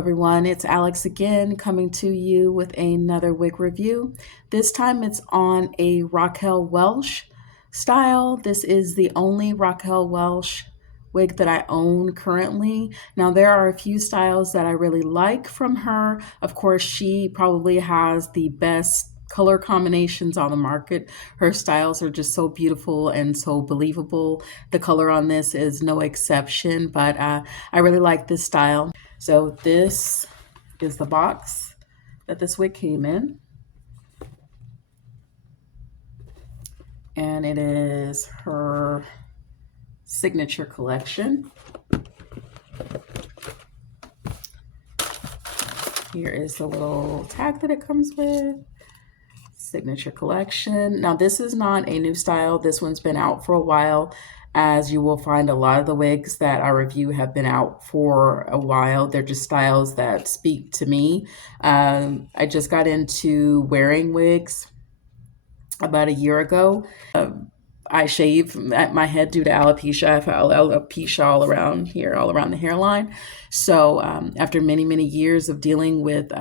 everyone, it's Alex again coming to you with another wig review. This time it's on a Raquel Welch style. This is the only Raquel Welch wig that I own currently. Now there are a few styles that I really like from her. Of course, she probably has the best color combinations on the market. Her styles are just so beautiful and so believable. The color on this is no exception, but I really like this style. So this is the box that this wig came in. And it is her signature collection. Here is the little tag that it comes with. Signature collection. Now this is not a new style. This one's been out for a while. As you will find, a lot of the wigs that I review have been out for a while. They're just styles that speak to me. I just got into wearing wigs about a year ago. I shave my head due to alopecia. I have alopecia all around here, all around the hairline. So after many, many years of dealing with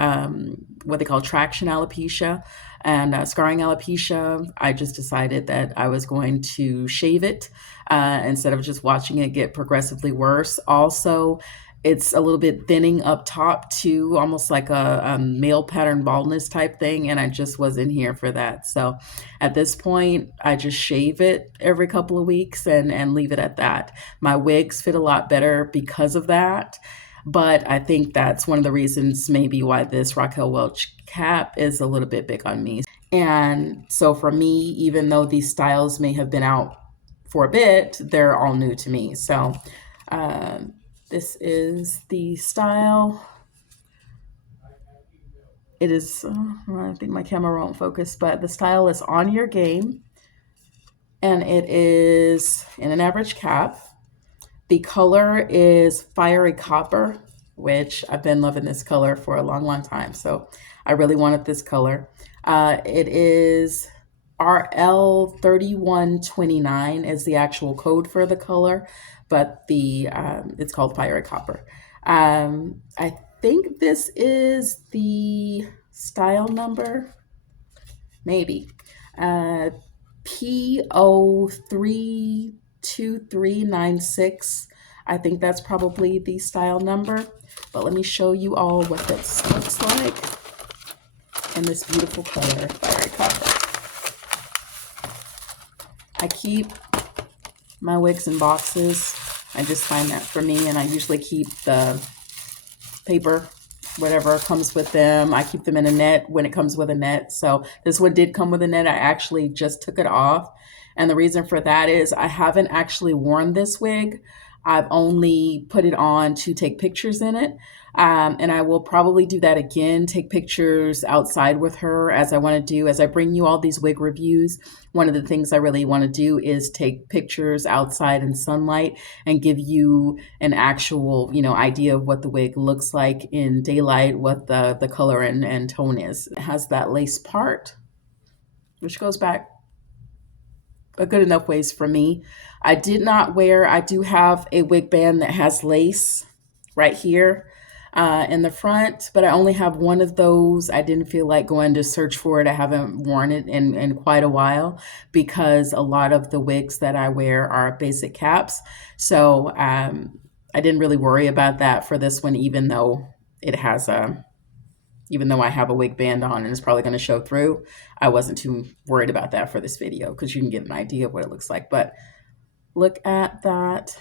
what they call traction alopecia and scarring alopecia, I just decided that I was going to shave it instead of just watching it get progressively worse. Also, it's a little bit thinning up top too, almost like a male pattern baldness type thing, and I just wasn't here for that. So at this point, I just shave it every couple of weeks and leave it at that. My wigs fit a lot better because of that, but I think that's one of the reasons maybe why this Raquel Welch cap is a little bit big on me. And so for me, even though these styles may have been out for a bit, they're all new to me. So this is the style. It is, I think my camera won't focus, but the style is On Your Game. And it is in an average cap. The color is Fiery Copper, which I've been loving this color for a long, long time. So I really wanted this color. It is RL3129 is the actual code for the color, but it's called Fiery Copper. I think this is the style number, maybe. P032396. I think that's probably the style number, but let me show you all what this looks like in this beautiful color, Fiery Copper. I keep my wigs in boxes. I just find that for me, and I usually keep the paper, whatever comes with them. I keep them in a net when it comes with a net. So this one did come with a net. I actually just took it off. And the reason for that is I haven't actually worn this wig. I've only put it on to take pictures in it. And I will probably do that again, take pictures outside with her as I want to do. As I bring you all these wig reviews, one of the things I really want to do is take pictures outside in sunlight and give you an actual, idea of what the wig looks like in daylight, what the color and tone is. It has that lace part, which goes back a good enough ways for me. I do have a wig band that has lace right here in the front, but I only have one of those. I didn't feel like going to search for it. I haven't worn it in quite a while because a lot of the wigs that I wear are basic caps. So I didn't really worry about that for this one, even though I have a wig band on and it's probably going to show through. I wasn't too worried about that for this video because you can get an idea of what it looks like. But look at that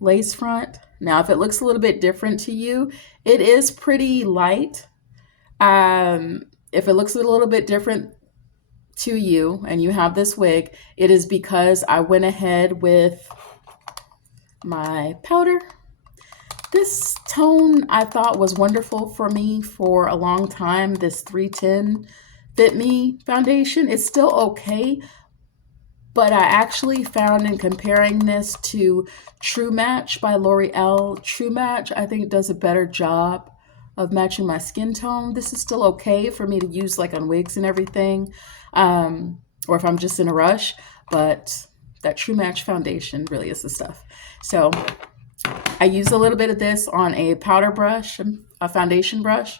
lace front. Now, if it looks a little bit different to you, it is pretty light. If it looks a little bit different to you and you have this wig, it is because I went ahead with my powder. This tone I thought was wonderful for me for a long time. This 310 Fit Me foundation. It's still okay, but I actually found in comparing this to True Match by L'Oreal, True Match I think does a better job of matching my skin tone. This is still okay for me to use like on wigs and everything, or if I'm just in a rush, but that True Match foundation really is the stuff. So I use a little bit of this on a powder brush, a foundation brush,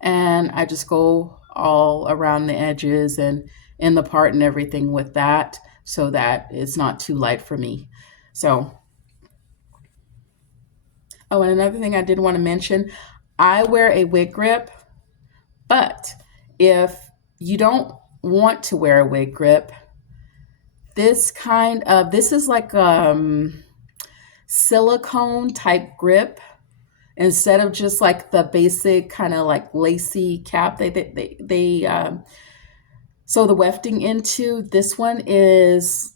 and I just go all around the edges and in the part and everything with that so that it's not too light for me. So, oh, and another thing I did want to mention, I wear a wig grip, but if you don't want to wear a wig grip, this is like silicone type grip instead of just like the basic kind of like lacy cap they sew the wefting into. This one is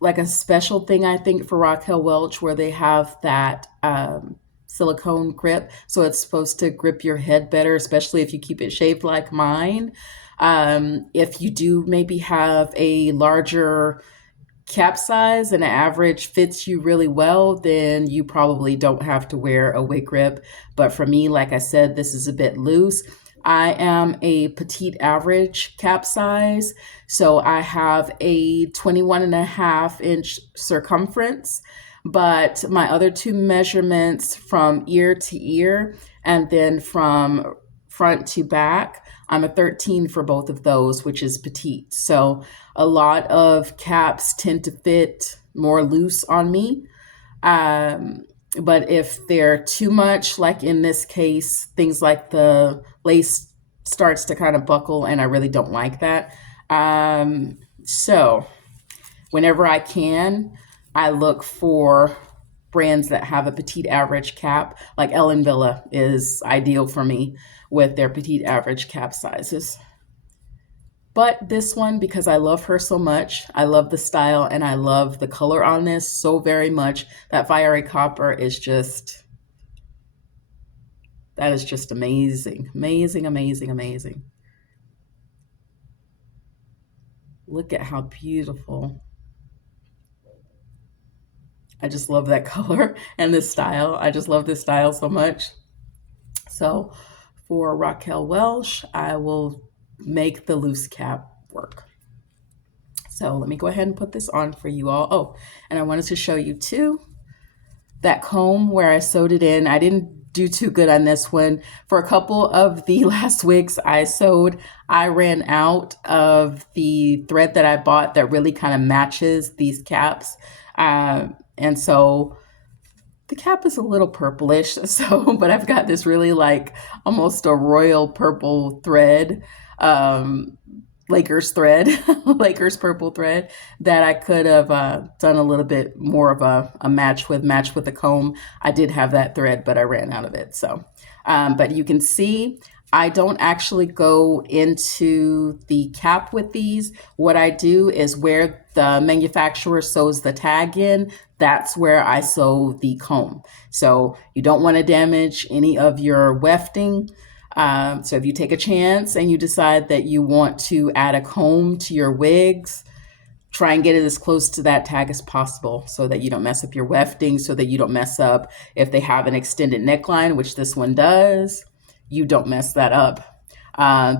like a special thing, I think, for Raquel Welch, where they have that silicone grip. So it's supposed to grip your head better, especially if you keep it shaved like mine. If you do maybe have a larger cap size and an average fits you really well, then you probably don't have to wear a wig grip. But for me, like I said, this is a bit loose. I am a petite average cap size, so I have a 21.5-inch circumference, but my other two measurements from ear to ear and then from front to back, I'm a 13 for both of those, which is petite. So a lot of caps tend to fit more loose on me. But if they're too much, like in this case, things like the lace starts to kind of buckle, and I really don't like that. So whenever I can, I look for brands that have a petite average cap, like Ellen Villa is ideal for me with their petite average cap sizes. But this one, because I love her so much, I love the style and I love the color on this so very much. That fiery copper is just, that is just amazing. Amazing, amazing, amazing. Look at how beautiful. I just love that color and this style. I just love this style so much. So for Raquel Welch, I will make the loose cap work. So let me go ahead and put this on for you all. Oh, and I wanted to show you too, that comb where I sewed it in. I didn't do too good on this one. For a couple of the last wigs I sewed, I ran out of the thread that I bought that really kind of matches these caps. And so the cap is a little purplish, so, but I've got this really like almost a royal purple thread, Lakers thread, Lakers purple thread that I could have done a little bit more of a match with the comb. I did have that thread, but I ran out of it. So, but you can see I don't actually go into the cap with these. What I do is where the manufacturer sews the tag in, that's where I sew the comb. So you don't want to damage any of your wefting. So if you take a chance and you decide that you want to add a comb to your wigs, try and get it as close to that tag as possible so that you don't mess up your wefting, so that you don't mess up if they have an extended neckline, which this one does. You don't mess that up.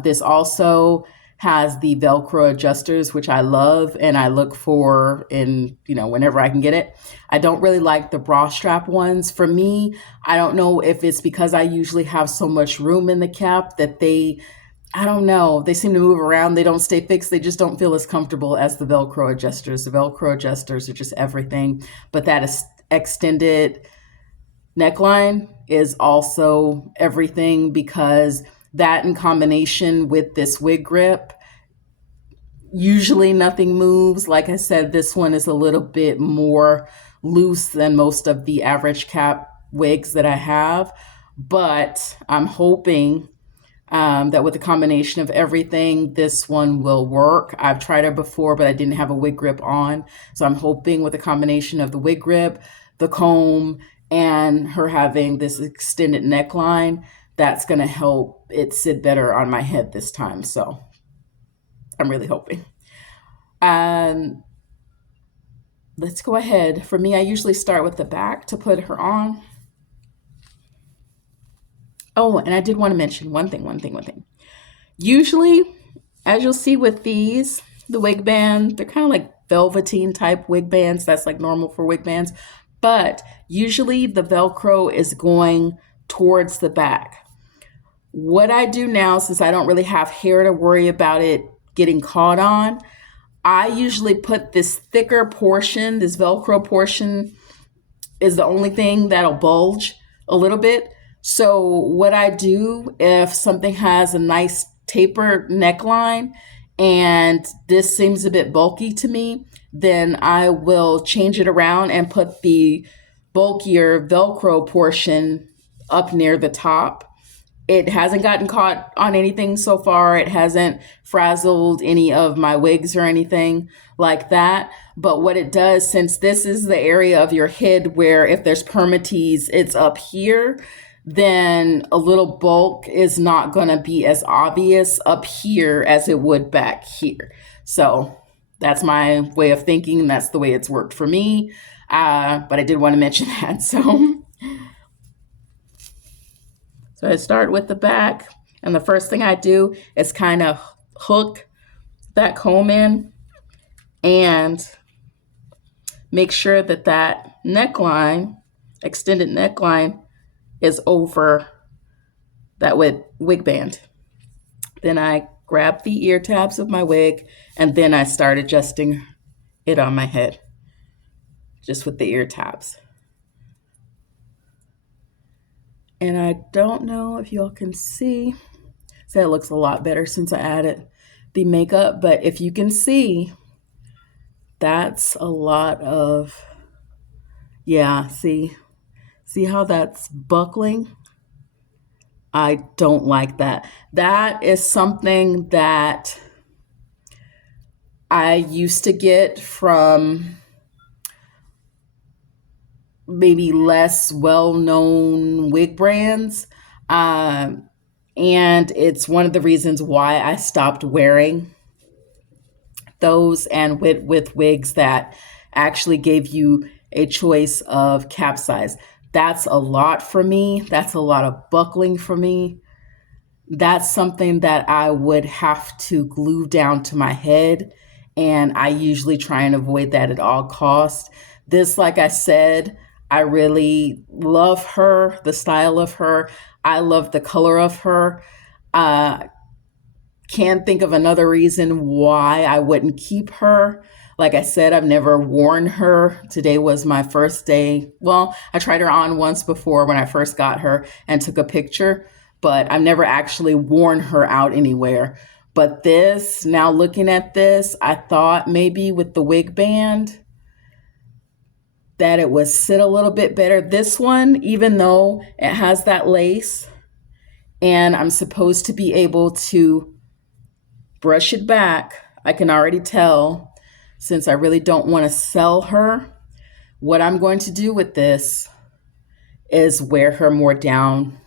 This also has the Velcro adjusters, which I love and I look for in, whenever I can get it. I don't really like the bra strap ones. For me, I don't know if it's because I usually have so much room in the cap that I don't know, they seem to move around. They don't stay fixed. They just don't feel as comfortable as the Velcro adjusters. The Velcro adjusters are just everything. But that is extended neckline is also everything, because that in combination with this wig grip, usually nothing moves. Like I said, this one is a little bit more loose than most of the average cap wigs that I have, but I'm hoping that with the combination of everything, this one will work. I've tried it before, but I didn't have a wig grip on. So I'm hoping with a combination of the wig grip, the comb, and her having this extended neckline, that's going to help it sit better on my head this time. So I'm really hoping. Let's go ahead. For me, I usually start with the back to put her on. Oh, and I did want to mention one thing. Usually, as you'll see with these, the wig band, they're kind of like velveteen type wig bands. That's like normal for wig bands. but usually the Velcro is going towards the back. What I do now, since I don't really have hair to worry about it getting caught on, I usually put this thicker portion, this Velcro portion is the only thing that'll bulge a little bit. So what I do, if something has a nice tapered neckline and this seems a bit bulky to me, then I will change it around and put the bulkier Velcro portion up near the top. It hasn't gotten caught on anything so far. It hasn't frazzled any of my wigs or anything like that. But what it does, since this is the area of your head where if there's permatease, it's up here, then a little bulk is not going to be as obvious up here as it would back here. So that's my way of thinking. That's the way it's worked for me. But I did want to mention that. So I start with the back, and the first thing I do is kind of hook that comb in and make sure that that neckline, extended neckline, is over that wig band. Then I grab the ear tabs of my wig, and then I start adjusting it on my head, just with the ear tabs. And I don't know if y'all can see, so it looks a lot better since I added the makeup, but if you can see, that's a lot of, yeah, see how that's buckling? I don't like that. That is something that I used to get from maybe less well-known wig brands. And it's one of the reasons why I stopped wearing those, and with wigs that actually gave you a choice of cap size. That's a lot for me. That's a lot of buckling for me. That's something that I would have to glue down to my head, and I usually try and avoid that at all costs. This, like I said, I really love her, the style of her. I love the color of her. Can't think of another reason why I wouldn't keep her. Like I said, I've never worn her. Today was my first day. Well, I tried her on once before when I first got her and took a picture, but I've never actually worn her out anywhere. But this, now looking at this, I thought maybe with the wig band that it would sit a little bit better. This one, even though it has that lace and I'm supposed to be able to brush it back, I can already tell, since I really don't want to sell her, what I'm going to do with this is wear her more down.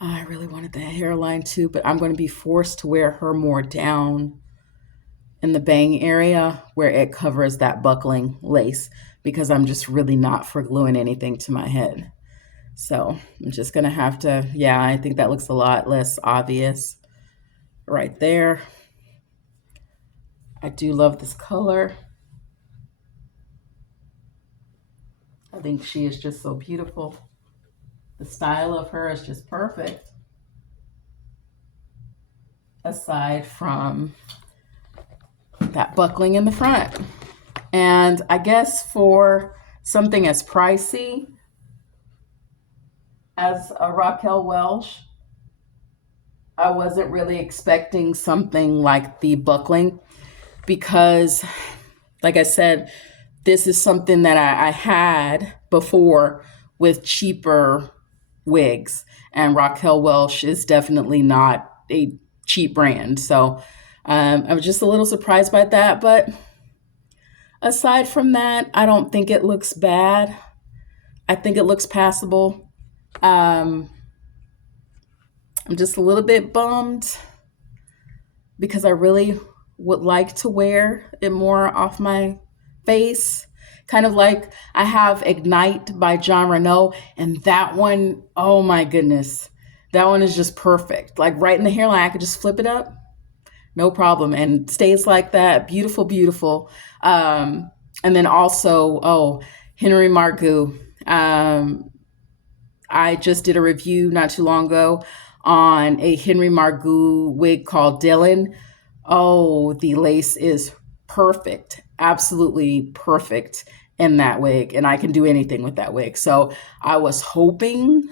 I really wanted that hairline too, but I'm going to be forced to wear her more down in the bang area where it covers that buckling lace, because I'm just really not for gluing anything to my head. So I'm just going to have to, yeah, I think that looks a lot less obvious right there. I do love this color. I think she is just so beautiful. The style of her is just perfect. Aside from that buckling in the front. And I guess for something as pricey as a Raquel Welch, I wasn't really expecting something like the buckling, because like I said, this is something that I had before with cheaper wigs, and Raquel Welch is definitely not a cheap brand. So I was just a little surprised by that, but aside from that, I don't think it looks bad. I think it looks passable. I'm just a little bit bummed because I really would like to wear it more off my face. Kind of like I have Ignite by John Renault, and that one, oh my goodness, that one is just perfect. Like right in the hairline, I could just flip it up, no problem, and stays like that. Beautiful, beautiful. And then also, oh, Henry Margaux. I just did a review not too long ago on a Henry Margaux wig called Dylan. Oh, the lace is perfect, absolutely perfect in that wig, and I can do anything with that wig. So I was hoping,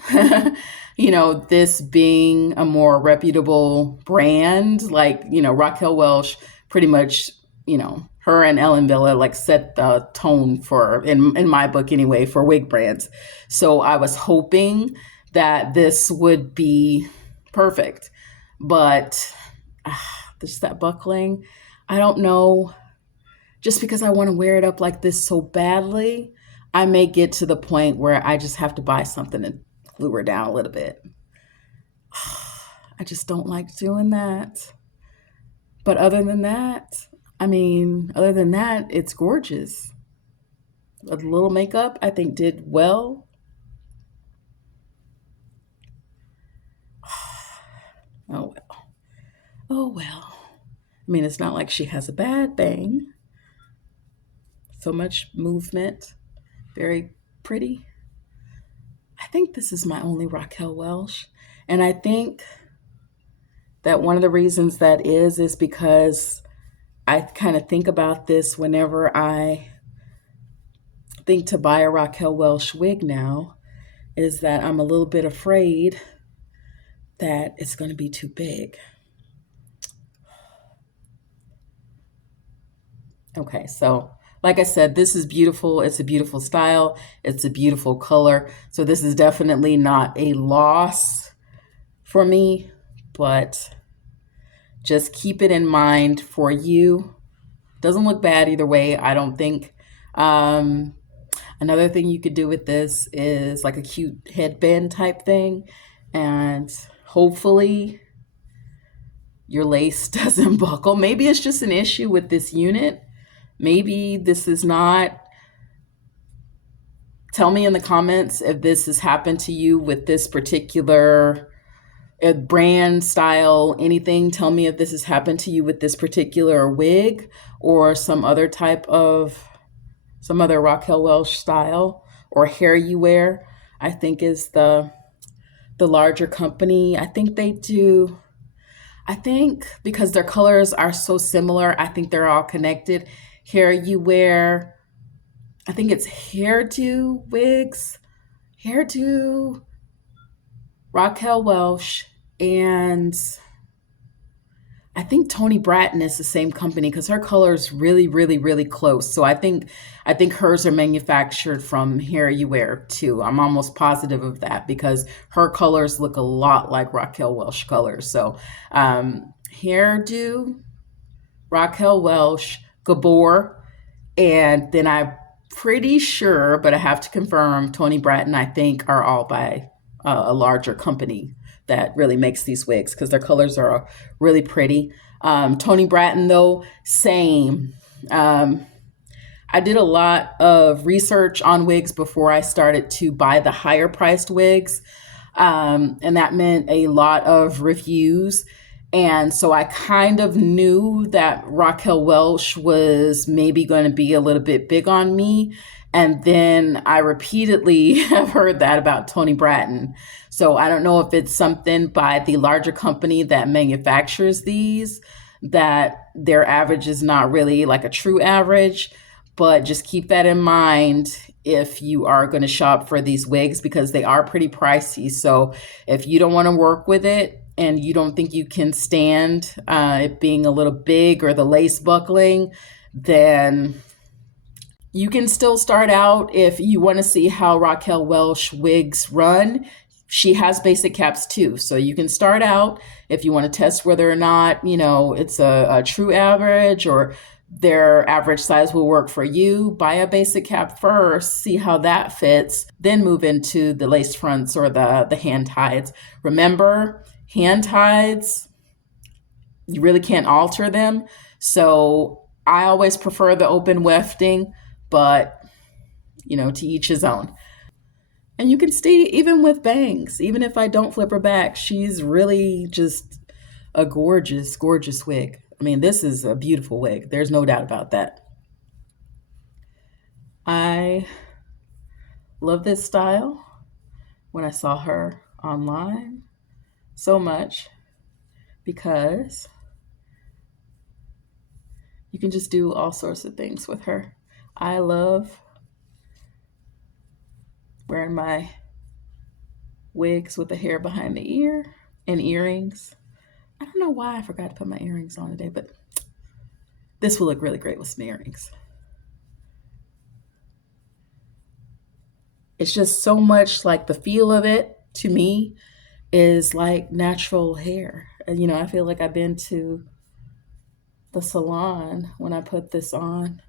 this being a more reputable brand, like, Raquel Welch pretty much, her and Ellen Villa like set the tone for, in my book anyway, for wig brands. So I was hoping that this would be perfect, but just that buckling, I don't know. Just because I want to wear it up like this so badly, I may get to the point where I just have to buy something and glue her down a little bit. I just don't like doing that. But other than that, it's gorgeous. A little makeup, I think, did well. Oh well. Oh well. It's not like she has a bad bang. So much movement. Very pretty. I think this is my only Raquel Welch. And I think that one of the reasons that is because I kind of think about this whenever I think to buy a Raquel Welch wig now, is that I'm a little bit afraid that it's going to be too big. Okay, so like I said, this is beautiful. It's a beautiful style. It's a beautiful color. So this is definitely not a loss for me, but just keep it in mind for you. Doesn't look bad either way, I don't think. Another thing you could do with this is like a cute headband type thing, and hopefully your lace doesn't buckle. Maybe it's just an issue with this unit. Maybe this is not. Tell me in the comments if this has happened to you with this particular brand, style, anything. Tell me if this has happened to you with this particular wig or some other Raquel Welch style or hair you wear. I think is the larger company. I think they do. I think because their colors are so similar, I think they're all connected. Hair you wear, I think it's Hairdo Wigs, Hairdo, Raquel Welch, and I think Toni Bratton is the same company because her color is really, really, really close. So I think hers are manufactured from Hair You Wear too. I'm almost positive of that because her colors look a lot like Raquel Welch colors. So Hairdo, Raquel Welch, Gabor, and then I'm pretty sure, but I have to confirm, Toni Bratton, I think, are all by a larger company that really makes these wigs because their colors are really pretty. Toni Bratton, though, same. I did a lot of research on wigs before I started to buy the higher priced wigs. And that meant a lot of reviews. And so I kind of knew that Raquel Welch was maybe going to be a little bit big on me. And then I repeatedly have heard that about Toni Bratton. So I don't know if it's something by the larger company that manufactures these, that their average is not really like a true average. But just keep that in mind if you are going to shop for these wigs because they are pretty pricey. So if you don't want to work with it and you don't think you can stand it being a little big or the lace buckling, then you can still start out if you want to see how Raquel Welch wigs run. She has basic caps too. So you can start out if you want to test whether or not, it's a true average or their average size will work for you. Buy a basic cap first, see how that fits, then move into the lace fronts or the hand tides. Remember, hand tides, you really can't alter them. So I always prefer the open wefting, but to each his own. And you can see even with bangs, even if I don't flip her back, she's really just a gorgeous, gorgeous wig. This is a beautiful wig. There's no doubt about that. I Love this style when I saw her online so much because you can just do all sorts of things with her. I love wearing my wigs with the hair behind the ear and earrings. I don't know why I forgot to put my earrings on today, but this will look really great with some earrings. It's just so much like the feel of it to me is like natural hair. And, you know, I feel like I've been to the salon when I put this on.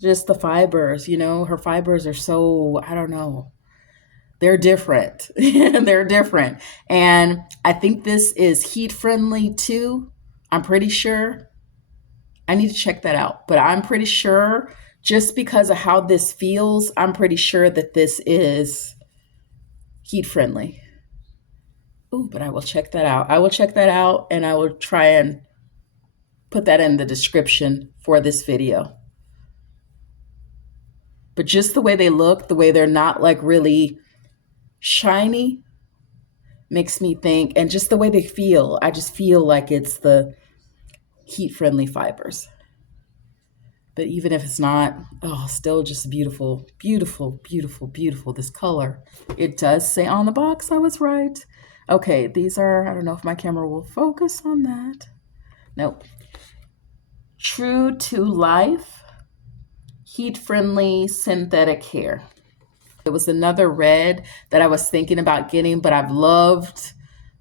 Just the fibers, you know, her fibers are so, I don't know, they're different. They're different. And I think this is heat friendly too. I'm pretty sure. I need to check that out, but I'm pretty sure just because of how this feels, I'm pretty sure that this is heat friendly. Ooh, but I will check that out. I will check that out and I will try and put that in the description for this video. But just the way they look, the way they're not like really shiny, makes me think, and just the way they feel, I just feel like it's the heat-friendly fibers. But even if it's not, oh, still just beautiful, beautiful, beautiful, beautiful, this color. It does say on the box, I was right. Okay, these are, I don't know if my camera will focus on that. Nope. True to Life, heat-friendly synthetic hair. It was another red that I was thinking about getting, but I've loved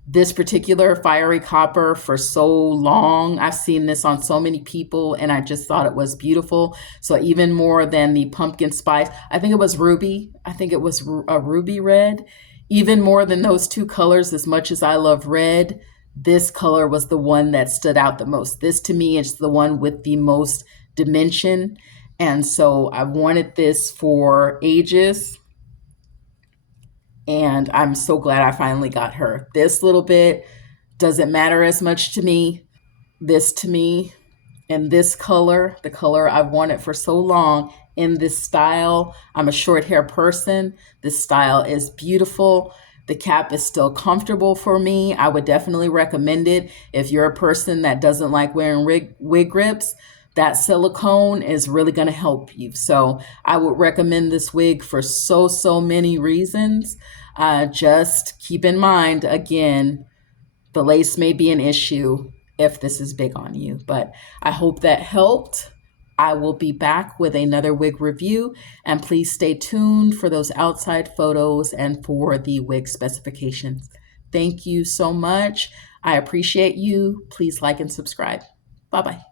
this particular fiery copper for so long. I've seen this on so many people and I just thought it was beautiful. So even more than the pumpkin spice, I think it was ruby. I think it was a ruby red. Even more than those two colors, as much as I love red, this color was the one that stood out the most. This to me is the one with the most dimension. And so I wanted this for ages. And I'm so glad I finally got her. This little bit doesn't matter as much to me. This to me, and this color, the color I've wanted for so long in this style. I'm a short hair person. This style is beautiful. The cap is still comfortable for me. I would definitely recommend it. If you're a person that doesn't like wearing wig grips, that silicone is really going to help you. So I would recommend this wig for so many reasons. Just keep in mind, again, the lace may be an issue if this is big on you, but I hope that helped. I will be back with another wig review, and please stay tuned for those outside photos and for the wig specifications. Thank you so much. I appreciate you. Please like and subscribe. Bye-bye.